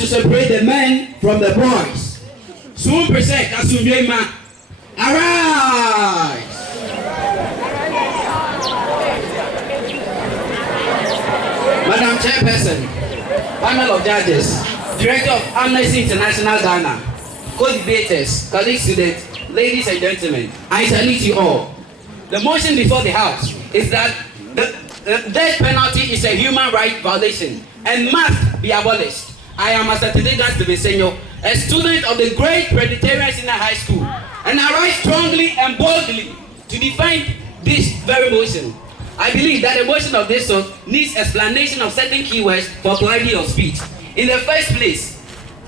to separate the men from the boys. Soon percent as soon man. Arise! Madam Chairperson, panel of judges, Director of Amnesty International Ghana, co-debaters, colleagues, students, ladies and gentlemen, I salute you all. The motion before the House is that the death penalty is a human right violation and must be abolished. I am Master Tedegas Devesenyo, a student of the great Presbyterian Senior High School, and I rise strongly and boldly to defend this very motion. I believe that a motion of this sort needs explanation of certain keywords for clarity of speech. In the first place,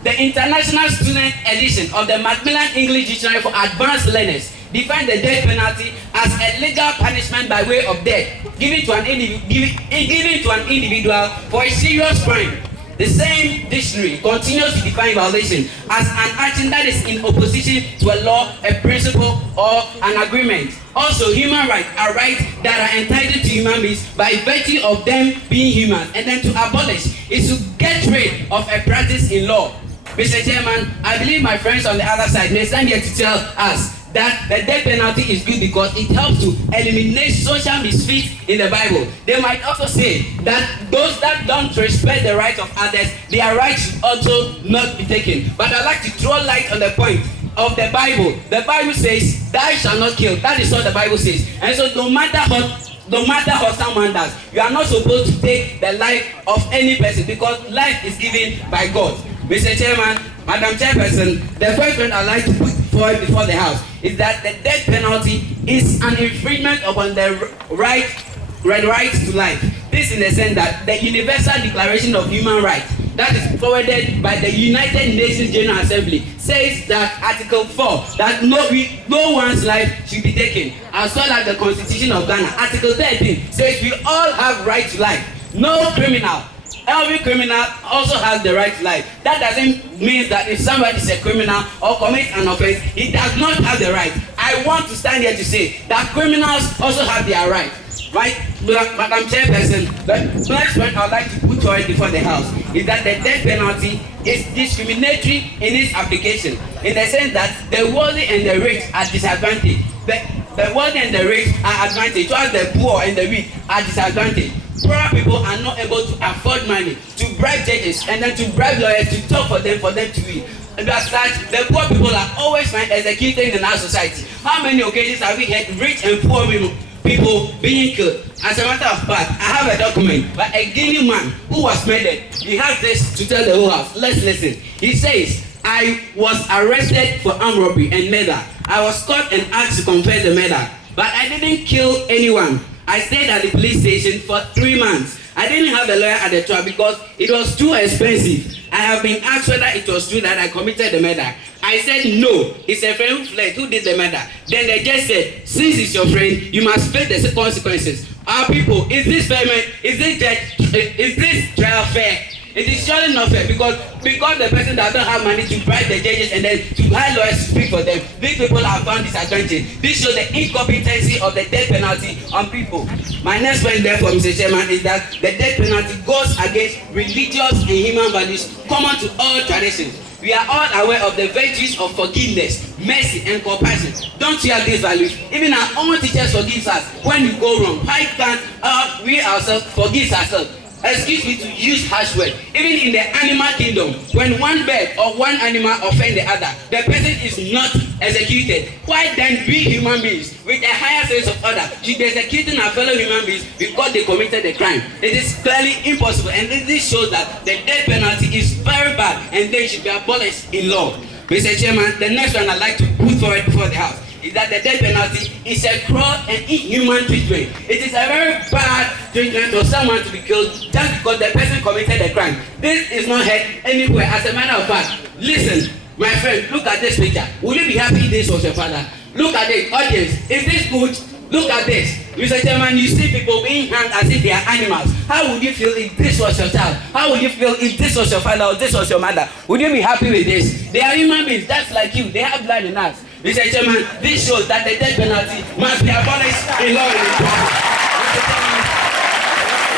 the International Student Edition of the Macmillan English Dictionary for Advanced Learners defines the death penalty as a legal punishment by way of death given to an individual for a serious crime. The same dictionary continues to define violation as an action that is in opposition to a law, a principle, or an agreement. Also, human rights are rights that are entitled to human beings by virtue of them being human. And then to abolish is to get rid of a practice in law. Mr. Chairman, I believe my friends on the other side may stand here to tell us that the death penalty is good because it helps to eliminate social misfits in the Bible. They might also say that those that don't respect the rights of others, their rights should also not be taken. But I'd like to throw light on the point of the Bible. The Bible says, "Thou shalt not kill." That is what the Bible says. And so no matter what someone does, you are not supposed to take the life of any person because life is given by God. Mr. Chairman, Madam Chairperson, the first point I'd like to put forward before the House is that the death penalty is an infringement upon the right to life. This in the sense that the Universal Declaration of Human Rights that is forwarded by the United Nations General Assembly says that Article 4 that no one's life should be taken, as well as the Constitution of Ghana. Article 13 says we all have right to life. No criminal. Every criminal also has the right to life. That doesn't mean that if somebody is a criminal or commits an offense, he does not have the right. I want to stand here to say that criminals also have their right. Right? Madam Chairperson, the next point I would like to put forward before the House is that the death penalty is discriminatory in its application, in the sense that the wealthy and the rich are disadvantaged. The wealthy and the rich are advantaged, while the poor and the weak are disadvantaged. Poor people are not able to afford money to bribe judges and then to bribe lawyers to talk for them to win. And as such, the poor people are always found executed in our society. How many occasions have we had rich and poor people being killed? As a matter of fact, I have a document by a Guinean man who was murdered. He has this to tell the whole house. Let's listen. He says, "I was arrested for armed robbery and murder. I was caught and asked to confess the murder, but I didn't kill anyone. I stayed at the police station for 3 months. I didn't have a lawyer at the trial because it was too expensive. I have been asked whether it was true that I committed the murder. I said no. It's a friend who fled who did the murder. Then they just said, since it's your friend, you must face the consequences." Our people, is this trial fair? It is surely not fair because the person does not have money to bribe the judges and then to hire lawyers to speak for them. These people are found disadvantaged. This shows the incompetency of the death penalty on people. My next point, therefore, Mr. Chairman, is that the death penalty goes against religious and human values common to all traditions. We are all aware of the virtues of forgiveness, mercy, and compassion. Don't you have these values? Even our own teachers forgive us when we go wrong. Why can't we ourselves forgive ourselves? Excuse me to use harsh words. Even in the animal kingdom, when one bird or one animal offend the other, the person is not executed. Why then we human beings with a higher sense of order should be executing our fellow human beings because they committed the crime? It is clearly impossible, and this shows that the death penalty is very bad and they should be abolished in law. Mr. Chairman, the next one I'd like to put forward before the House is that the death penalty is a cruel and inhuman treatment. It is a very bad treatment for someone to be killed just because the person committed the crime. This is not heard anywhere. As a matter of fact, listen, my friend, look at this picture. Will you be happy this was your father? Look at it, audience. Is this good? Look at this. Mr. Chairman, you see people being hanged as if they are animals. How would you feel if this was your child? How would you feel if this was your father or this was your mother? Would you be happy with this? They are human beings, just like you. They have blood in us. Mr. Chairman, this shows that the death penalty must be abolished in law and in practice.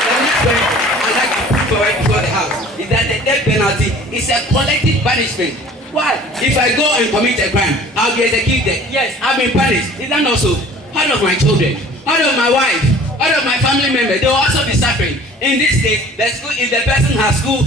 The next point I'd like to put forward before the House is that the death penalty is a collective punishment. Why? If I go and commit a crime, I'll be executed. Yes, I've been punished. Is that not so? How of my children? How of my wife? How of my family members? They will also be suffering. In this case, the school, if the person has school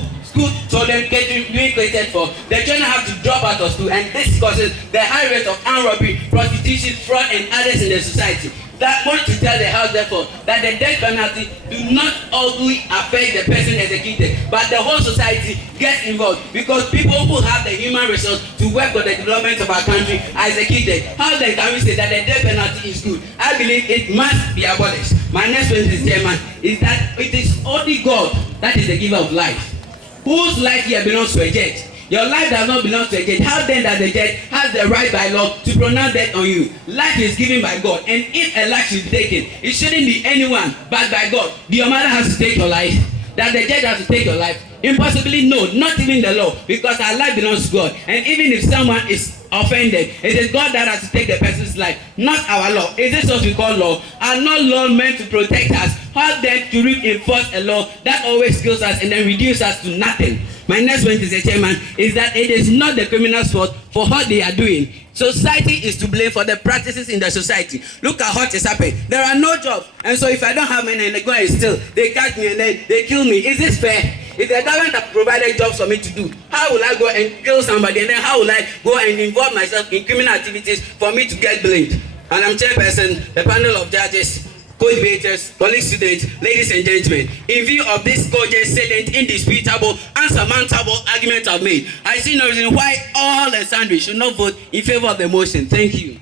children being created for, the children have to drop out of school, and this causes the high rate of armed robbery, prostitution, fraud, and others in the society. That want to tell the house, therefore, that the death penalty do not only affect the person executed, but the whole society gets involved, because people who have the human resource to work for the development of our country are executed. How then can we say that the death penalty is good? I believe it must be abolished. My next point is, Chairman, is that it is only God that is the giver of life. Whose life here belongs to a judge? Your life does not belong to a judge. How then does the judge have the right by law to pronounce death on you? Life is given by God, and if a life should be taken, it shouldn't be anyone but by God. Your mother has to take your life. That the judge has to take your life? Impossibly no, not even the law, because our life belongs to God. And even if someone is offended, it is God that has to take the person's life, not our law. Is this what we call law? Are not law meant to protect us? How then to enforce a law that always kills us and then reduces us to nothing? My next point is, Chairman, is that it is not the criminal's fault for what they are doing. Society is to blame for the practices in the society. Look at what is happening. There are no jobs, and so if I don't have money and they go and steal, they catch me and then they kill me. Is this fair? If the government have provided jobs for me to do, how will I go and kill somebody, and then how will I go and involve myself in criminal activities for me to get blamed? And I'm chairperson, the panel of judges, co-debaters, colleague students, ladies and gentlemen, in view of this cogent, salient, indisputable, unsurmountable argument I've made, I see no reason why all and sundry should not vote in favor of the motion. Thank you.